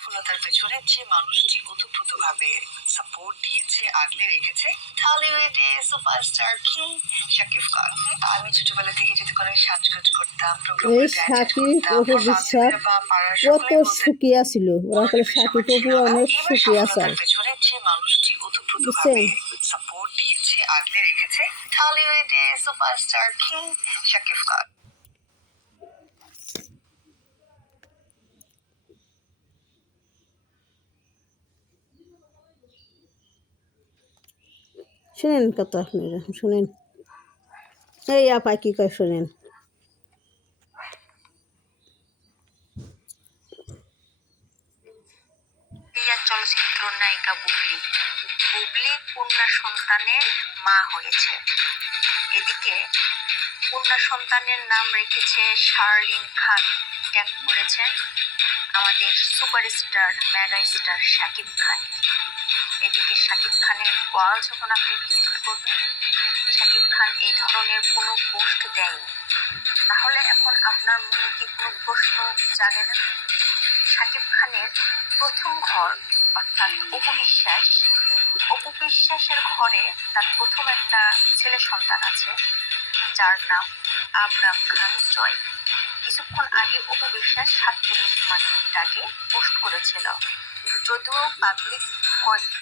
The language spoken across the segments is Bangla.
সফলতার পেছনে যে মানুষটি ওতপ্রোতভাবে সাপোর্ট দিয়েছে, আগলে রেখেছে, ঢালিউডে সুপারস্টার কিং শাকিব খান। আমি ছোটবেলা থেকে যদি কোনো সাজগোজ করতাম, এই সাকিব অপু বিশ্বাস কত সুখিয়া ছিল, ওরা বলে সাকিব অপু অনেক সুখিয়া চাল পেছনে যে মানুষটি ওতপ্রোতভাবে বুঝছেন। সাপোর্ট দিয়েছে, আগলে রেখেছে, ঢালিউডে সুপারস্টার কিং শাকিব খান। শুনেন কত আপনারা শুনেন, এই আপা কি কয় শুনেন। চলচ্চিত্র নায়িকা বুবলি কন্যা সন্তানের মা হয়েছে। এদিকে কন্যা সন্তানের নাম রেখেছে শার্লিন খান, ট্যাগ করেছেন আমাদের superstar mega star Shakib Khan. এদিকে শাকিব খানের ওয়াল যখন আপনি ভিজিট করবেন, শাকিব খান এই ধরনের কোনো পোস্ট দেয়নি। তাহলে এখন আপনার মনে কি কোনো প্রশ্ন জাগে না? শাকিব খানের প্রথম ঘর অর্থাৎ অপু বিশ্বাসের ঘরে তার প্রথম একটা ছেলে সন্তান আছে, যার নাম আবরাম খান জয়। কিছুক্ষণ আগে অপু বিশ্বাস 47 মিনিট আগে পোস্ট করেছিল। যদিও পাবলিক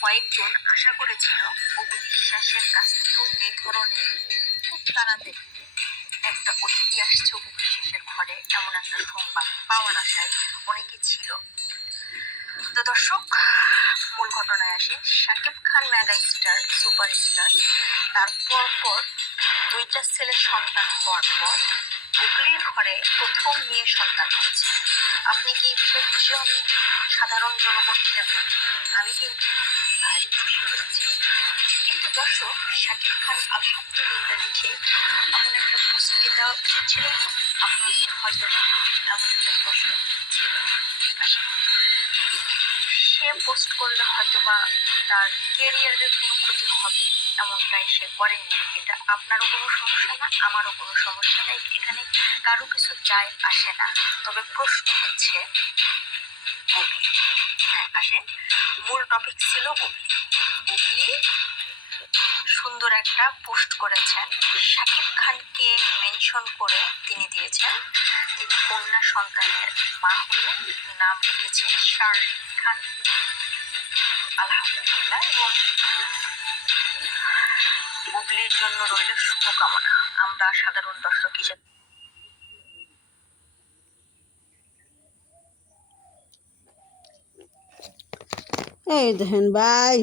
কয়েকজন আশা করেছিল অপু বিশ্বাসের কাছ থেকেও এই ধরনের খুব তাড়াতাড়ি একটা অতিথি আসছে অপু বিশ্বাসের ঘরে, এমন একটা সংবাদ পাওয়ার আশায় অনেকে ছিল। তো দর্শক, মূল ঘটনায় আসে। Shakib Khan mega star superstar তার পর দুইটা ছেলের সন্তান হওয়ার পর বুবলির ঘরে প্রথম মেয়ে সন্তান হয়েছে। আপনি কি এই বিষয়ে খুশি হন? সাধারণ জনগণ হিসেবে আমি কিন্তু ভারী খুশি হয়েছি। কিন্তু দর্শক, শাকিব খান আলহামদুলিল্লাহ লিখে এমন একটা পোস্ট দেওয়া উচিত ছিল। আপনার হয়তো এমন একটা প্রশ্ন ছিল, সে পোস্ট করলে হয়তোবা তার কেরিয়ারের কোনো ক্ষতি হবে, এমনটাই সে করেনি। এটা আপনারও কোনো সমস্যা না, আমারও কোনো সমস্যা নেই, এখানে কারো কিছু যায় আসে না। তবে প্রশ্ন হচ্ছে বুবলি। হ্যাঁ, আসেন, মূল টপিক ছিল বুবলি সুন্দর একটা পোস্ট করেছেন, শাকিব খানকে মেনশন করে তিনি দিয়েছেন তিনি কন্যা সন্তানের মা হয়ে নাম রেখেছে শার্লিন খান। আলহামদুলিল্লাহ, এবং বুবলির জন্য রইল শুভকামনা। আমরা সাধারণ দর্শক হিসেবে এই দেখেন ভাই,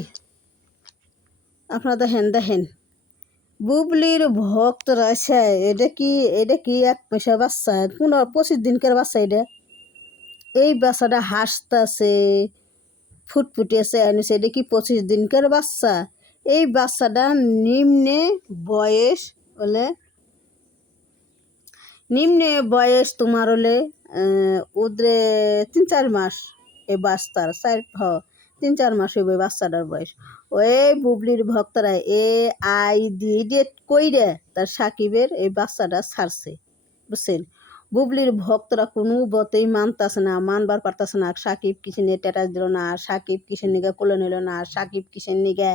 আপনারা দেখেন বুবলির ভক্তরা আছে, এটা কি 1 মাসের বাচ্চা, 25 দিনকার বাচ্চা। এই বাচ্চাটা হাসতেছে, ফুটফুটে আছে, এটা কি 25 দিনকার বাচ্চা? এই বাচ্চাটা নিম্নে বয়স তোমার হলে ওদের 3-4 মাস। এই বাচ্চার 3-4 মাস হইবে বাচ্চাটার বয়স। ওই বুবলির ভক্তরা ডেট কইরে তার সাকিবের এই বাচ্চাটা ছাড়ছে, বুঝছেন। বুবলির ভক্তরা কোনো বতেই মানতেছে না, মানবার পারতেছে না। সাকিব কিসের নিয়ে স্ট্যাটাস দিল না, সাকিব কিসের নিগে কোলে নিল না, সাকিব কিসের নিগে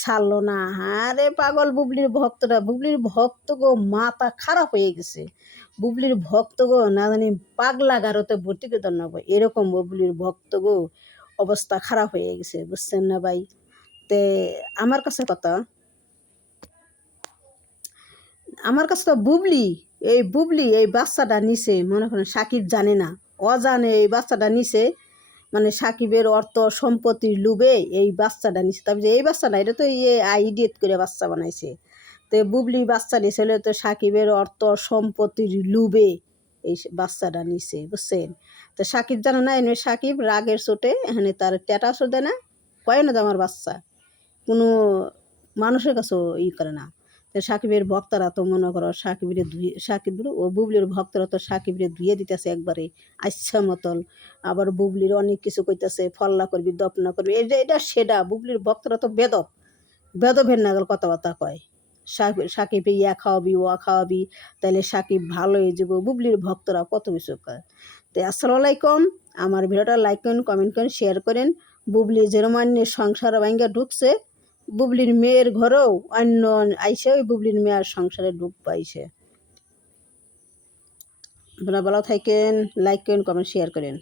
ছাড়লো না। আরে পাগল বুবলির ভক্ত গো, মাথা খারাপ হয়ে গেছে। বুবলির ভক্ত গো না জানি পাগলা গারোতে ভর্তি করে নেবো, এরকম বুবলির ভক্ত গো অবস্থা খারাপ হয়ে গেছে, বুঝছেন না ভাই। তে আমার কাছে তো বুবলি এই বাচ্চাটা নিছে, মনে করেন সাকিব জানে না, অজানে এই বাচ্চাটা নিছে, মানে সাকিবের অর্থ সম্পত্তির লোভে এই বাচ্চাটা নিছে। তারপরে এই বাচ্চাটা, এটা তো আইডিয়েট করে বাচ্চা বানাইছে। তো বুবলি বাচ্চা নিয়েছিল তো সাকিবের অর্থ সম্পত্তির লোভে এই বাচ্চাটা নিছে, বুঝছেন। তো সাকিব জানে না, এনে সাকিব রাগের চোটে এখানে তার স্ট্যাটাসও দেয় না, কয় না যে আমার বাচ্চা, কোনো মানুষের কাছেও করে না। তো সাকিবের ভক্তরা তো মনে করো সাকিব ও বুবলির ভক্তরা তো সাকিবরে ধুয়ে দিতেছে একবারে আচ্ছা মতন। আবার বুবলির অনেক কিছু কইতেছে, ফল্লা করবি দপনা করবি, এটা সেটা। বুবলির ভক্তরা তো বেদবের নাগাল কথাবার্তা কয়। সাকিব ইয়া খাওয়াবি, ওয়া খাওয়াবি, তাইলে সাকিব ভালো হয়ে যাবো। বুবলির ভক্তরা কত কিছু কয়। তো আসসালামু আলাইকুম। আমার ভিডিওটা লাইক করেন, কমেন্ট করেন, শেয়ার করেন। বুবলি জেরমানের সংসার ভাঙ্গা ঢুকছে, বুবলির মেয়ের ঘরেও অন্য আইসে, ওই বুবলির মেয়ের সংসারে ডুব পাইছে। আপনারা ভালো থাকেন, লাইক করেন, কমেন্ট শেয়ার করেন।